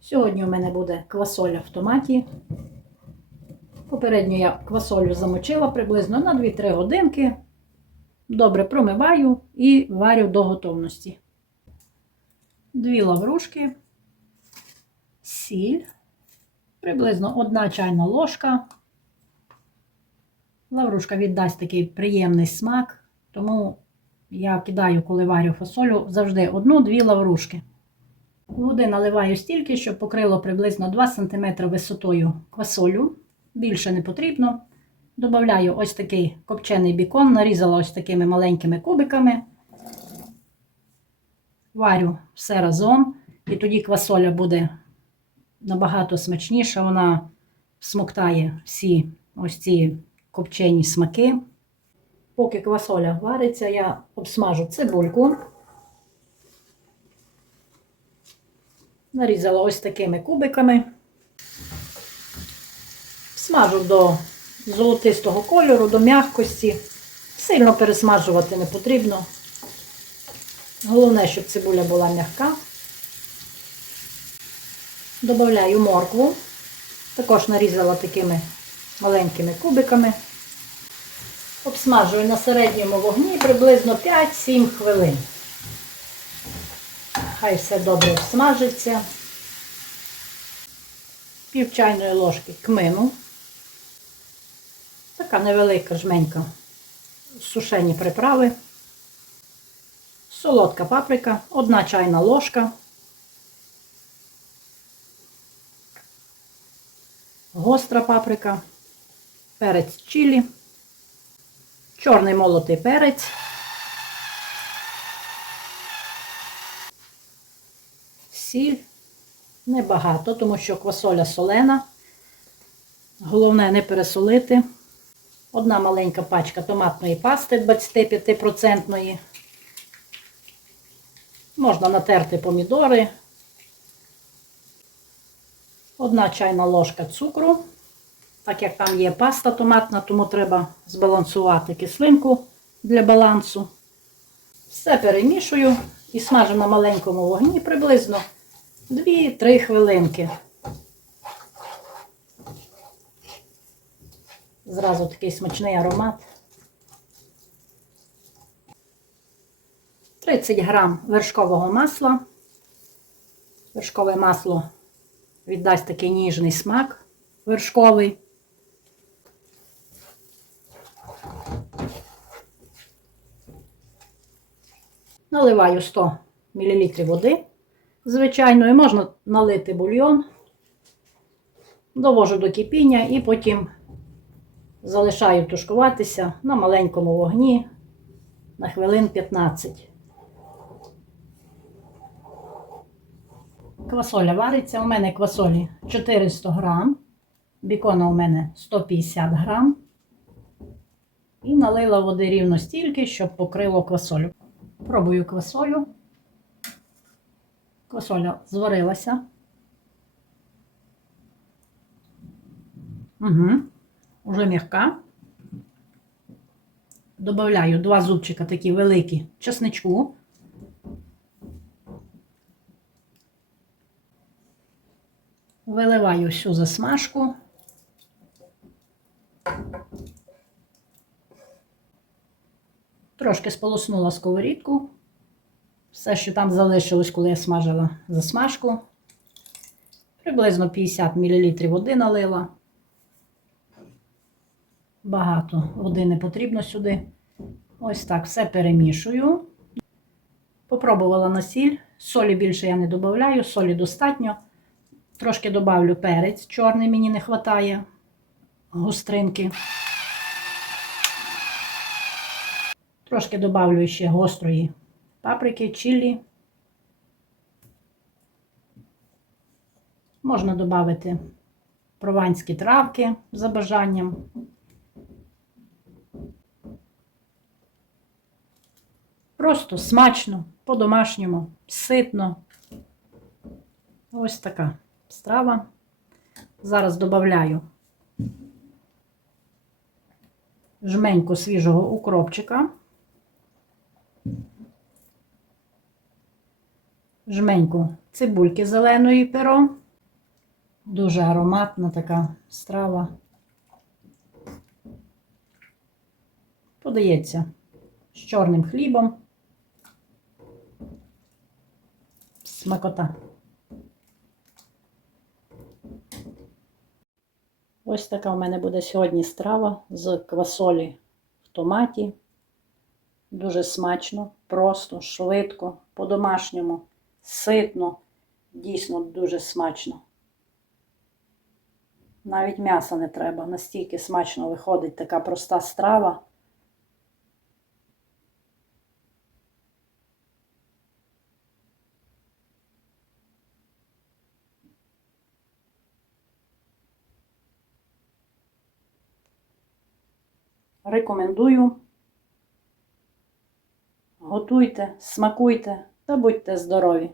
Сьогодні у мене буде квасоля в томаті. Попередньо я квасолю замочила приблизно на 2-3 годинки. Добре промиваю і варю до готовності. Дві лаврушки, сіль, приблизно 1 чайна ложка. Лаврушка віддасть такий приємний смак, тому я кидаю, коли варю фасолю, завжди одну-дві лаврушки. Води наливаю стільки, щоб покрило приблизно 2 см висотою квасолю. Більше не потрібно. Добавляю ось такий копчений бікон, нарізала ось такими маленькими кубиками. Варю все разом, і тоді квасоля буде набагато смачніша. Вона смоктає всі ось ці копчені смаки. Поки квасоля вариться, я обсмажу цибульку. Нарізала ось такими кубиками. Смажу до золотистого кольору, до м'якості. Сильно пересмажувати не потрібно. Головне, щоб цибуля була м'яка. Добавляю моркву. Також нарізала такими маленькими кубиками. Обсмажую на середньому вогні приблизно 5-7 хвилин. Хай все добре обсмажиться. Пів чайної ложки кмину. Така невелика жменька сушені приправи. Солодка паприка, одна чайна ложка. Гостра паприка, перець чилі, чорний молотий перець. Сіль небагато, тому що квасоля солена. Головне не пересолити. Одна маленька пачка томатної пасти 25%. Можна натерти помідори. Одна чайна ложка цукру. Так як там є паста томатна, тому треба збалансувати кислинку для балансу. Все перемішую і смажу на маленькому вогні приблизно 2-3 хвилинки. Зразу такий смачний аромат. 30 грам вершкового масла. Вершкове масло віддасть такий ніжний смак вершковий. Наливаю 100 мл води. Звичайно, і можна налити бульйон, довожу до кипіння і потім залишаю тушкуватися на маленькому вогні на хвилин 15. Квасоля вариться. У мене квасолі 400 грам, бікона у мене 150 грам. І налила води рівно стільки, щоб покрило квасолю. Пробую квасолю. Квасоля зварилася. Угу. Уже м'яка. Добавляю два зубчика такі великі чесничку. Виливаю всю засмажку. Трошки сполоснула сковорідку. Все, що там залишилось, коли я смажила засмажку. Приблизно 50 мл води налила. Багато води не потрібно сюди. Ось так все перемішую. Попробувала на сіль. Солі більше я не додаю, солі достатньо. Трошки добавлю перець чорний, мені не вистачає гостринки. Трошки добавлю ще гострої паприки, чилі. Можна додати прованські травки за бажанням. Просто смачно, по-домашньому, ситно. Ось така страва. Зараз додаю жменьку свіжого укропчика, жменьку цибульки зеленої перо, Дуже ароматна така страва. Подається з чорним хлібом. Смакота. Ось така у мене буде сьогодні страва з квасолі в томаті. Дуже смачно, просто, швидко, по-домашньому, ситно, дійсно дуже смачно. Навіть м'яса не треба, настільки смачно виходить така проста страва. Рекомендую. Готуйте, смакуйте та будьте здорові!